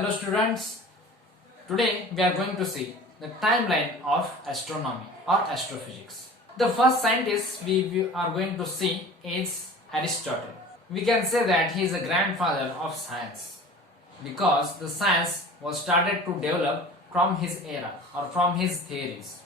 Hello students, today we are going to see the timeline of astronomy or astrophysics. The first scientist we are going to see is Aristotle. We can say that he is a grandfather of science because the science was started to develop from his era or from his theories.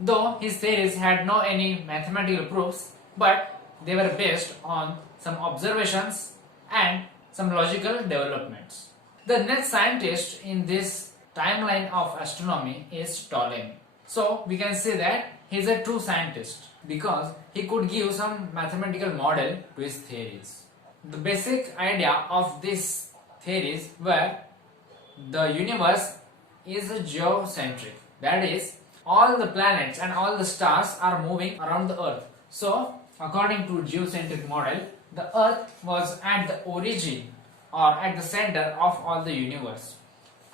Though his theories had no any mathematical proofs, but they were based on some observations and some logical developments. The next scientist in this timeline of astronomy is Ptolemy. So we can say that he is a true scientist because he could give some mathematical model to his theories. The basic idea of these theories were the universe is a geocentric, that is, all the planets and all the stars are moving around the earth. So according to geocentric model, the earth was at the origin or at the center of all the universe,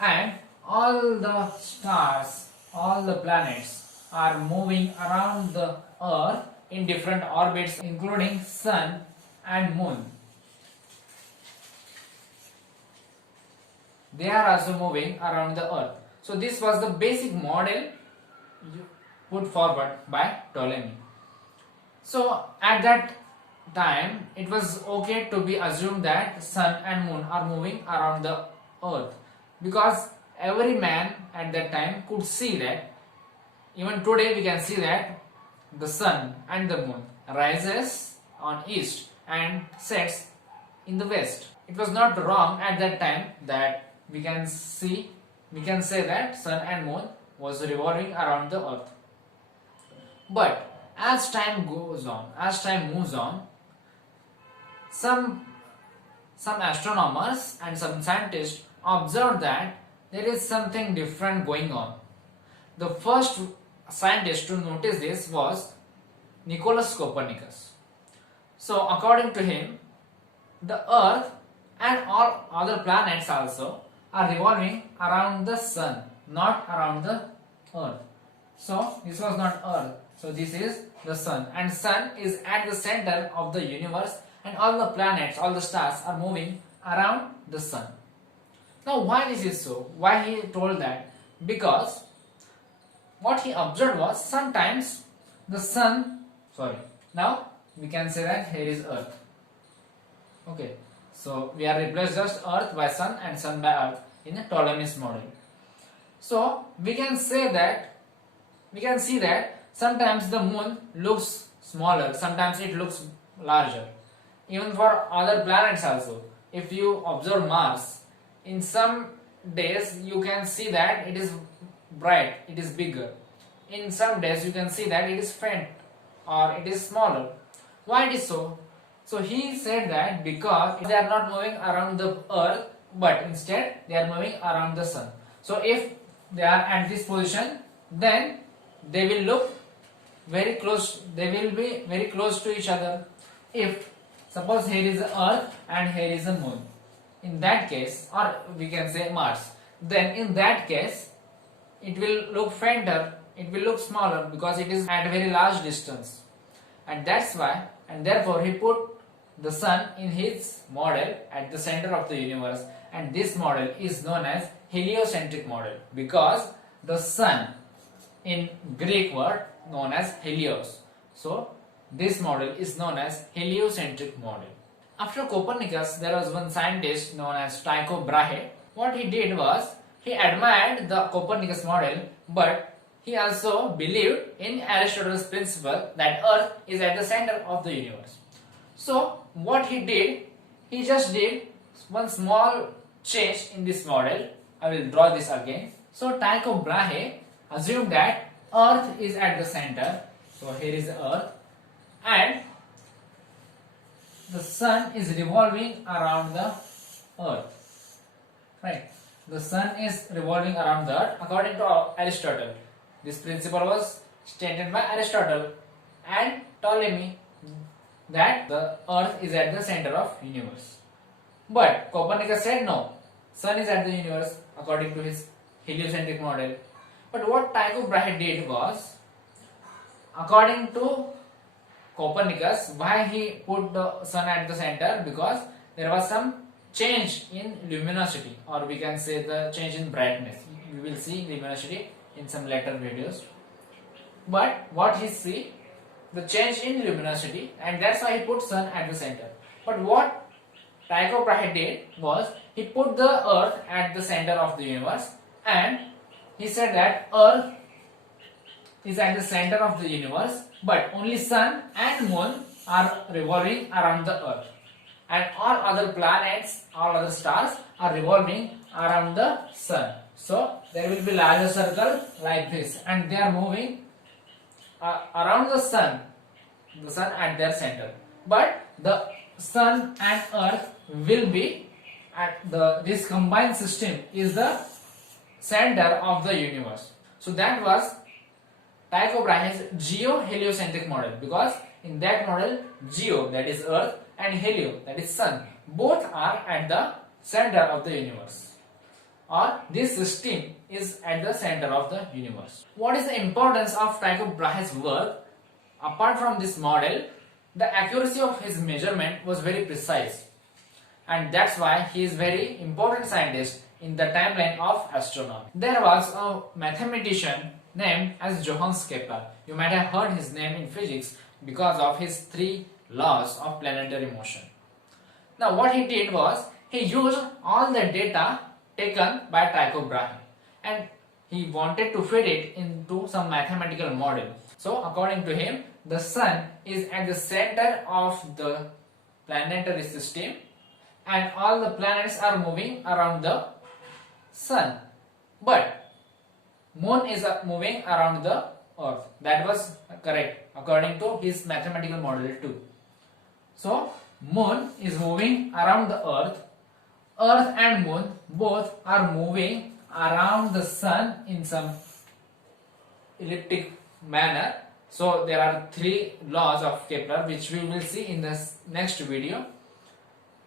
and all the stars, all the planets are moving around the earth in different orbits, including sun and moon. They are also moving around the earth. So this was the basic model put forward by Ptolemy. So at that time it was okay to be assumed that sun and moon are moving around the earth because every man at that time could see that. Even today we can see that the sun and the moon rises on east and sets in the west. It was not wrong at that time that we can say that sun and moon was revolving around the earth. But as time goes on, as time moves on, some astronomers and some scientists observed that there is something different going on. The first scientist to notice this was Nicholas Copernicus. So according to him, the earth and all other planets also are revolving around the sun, not around the earth. So this was not earth, so this is the sun, and sun is at the center of the universe, and all the planets, all the stars are moving around the sun. Now why this is so? Why he told that? Because what he observed was sometimes the sun, now we can say that here is earth. Okay, so we are replaced just earth by sun and sun by earth in the Ptolemy's model. So we can see that sometimes the moon looks smaller, sometimes it looks larger. Even for other planets also, if you observe Mars, in some days you can see that it is bright, it is bigger. In some days you can see that it is faint or it is smaller. Why it is so? So he said that because they are not moving around the earth, but instead they are moving around the sun. So if they are at this position, then they will look very close, they will be very close to each other. If suppose here is the earth and here is the moon, in that case, or we can say Mars, then in that case it will look fainter, it will look smaller because it is at a very large distance, and that's why, and therefore he put the sun in his model at the center of the universe, and this model is known as heliocentric model because the sun in Greek word known as helios. So this model is known as heliocentric model. After Copernicus, there was one scientist known as Tycho Brahe. What he did was he admired the Copernicus model, but he also believed in Aristotle's principle that Earth is at the center of the universe. So what he did, he just did one small change in this model. I will draw this again. So Tycho Brahe assumed that Earth is at the center. So here is the Earth, and the sun is revolving around the earth, right? The sun is revolving around the earth according to Aristotle. This principle was stated by Aristotle and Ptolemy that the earth is at the center of universe. But Copernicus said no, sun is at the universe according to his heliocentric model. But what Tycho Brahe did was, according to Copernicus, why he put the sun at the center? Because there was some change in luminosity, or we can say the change in brightness. We will see luminosity in some later videos. But what he see, the change in luminosity, and that's why he put sun at the center. But what Tycho Brahe did was he put the earth at the center of the universe, and he said that earth is at the center of the universe, but only sun and moon are revolving around the earth, and all other planets, all other stars are revolving around the sun. So there will be larger circle like this, and they are moving around the sun at their center. But the sun and earth will be at this combined system is the center of the universe. So that was Tycho Brahe's Geo-Heliocentric model, because in that model, Geo, that is earth, and Helio, that is sun, both are at the center of the universe, or this system is at the center of the universe. What is the importance of Tycho Brahe's work? Apart from this model, the accuracy of his measurement was very precise, and that's why he is very important scientist in the timeline of astronomy. There was a mathematician named as Johannes Kepler. You might have heard his name in physics because of his 3 laws of planetary motion. Now what he did was, he used all the data taken by Tycho Brahe, and he wanted to fit it into some mathematical model. So according to him, the sun is at the center of the planetary system, and all the planets are moving around the sun, but moon is moving around the earth. That was correct according to his mathematical model too. So moon is moving around the earth and moon both are moving around the sun in some elliptic manner. So there are 3 laws of Kepler which we will see in the next video.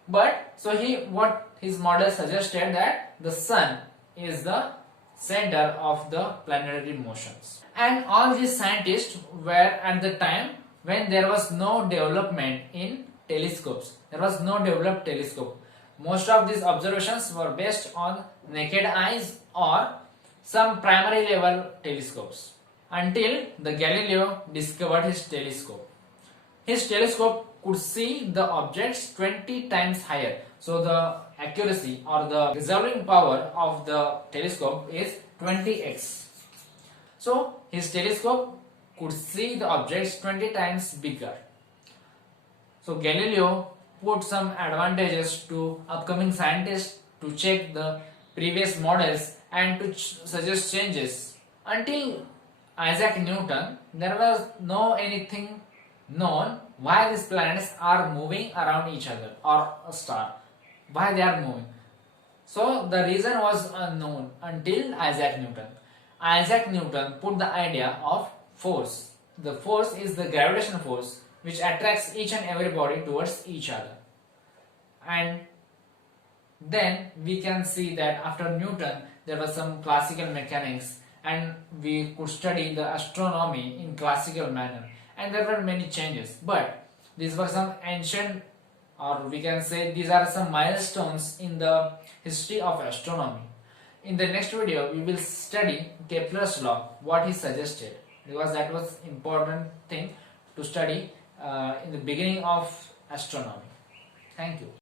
But so what his model suggested that the sun is the center of the planetary motions. And all these scientists were at the time when there was no development in telescopes. There was no developed telescope. Most of these observations were based on naked eyes or some primary level telescopes, until the Galileo discovered his telescope. His telescope could see the objects 20 times higher. So the accuracy or the resolving power of the telescope is 20x. So his telescope could see the objects 20 times bigger. So Galileo put some advantages to upcoming scientists to check the previous models and to suggest changes. Until Isaac Newton, there was no anything known why these planets are moving around each other, or a star, why they are moving. So the reason was unknown until Isaac Newton. Isaac Newton put the idea of force. The force is the gravitational force which attracts each and every body towards each other. And then we can see that after Newton there was some classical mechanics, and we could study the astronomy in classical manner, and there were many changes. But these were some ancient, or we can say these are some milestones in the history of astronomy. In the next video we will study Kepler's law, what he suggested, because that was important thing to study in the beginning of astronomy. Thank you.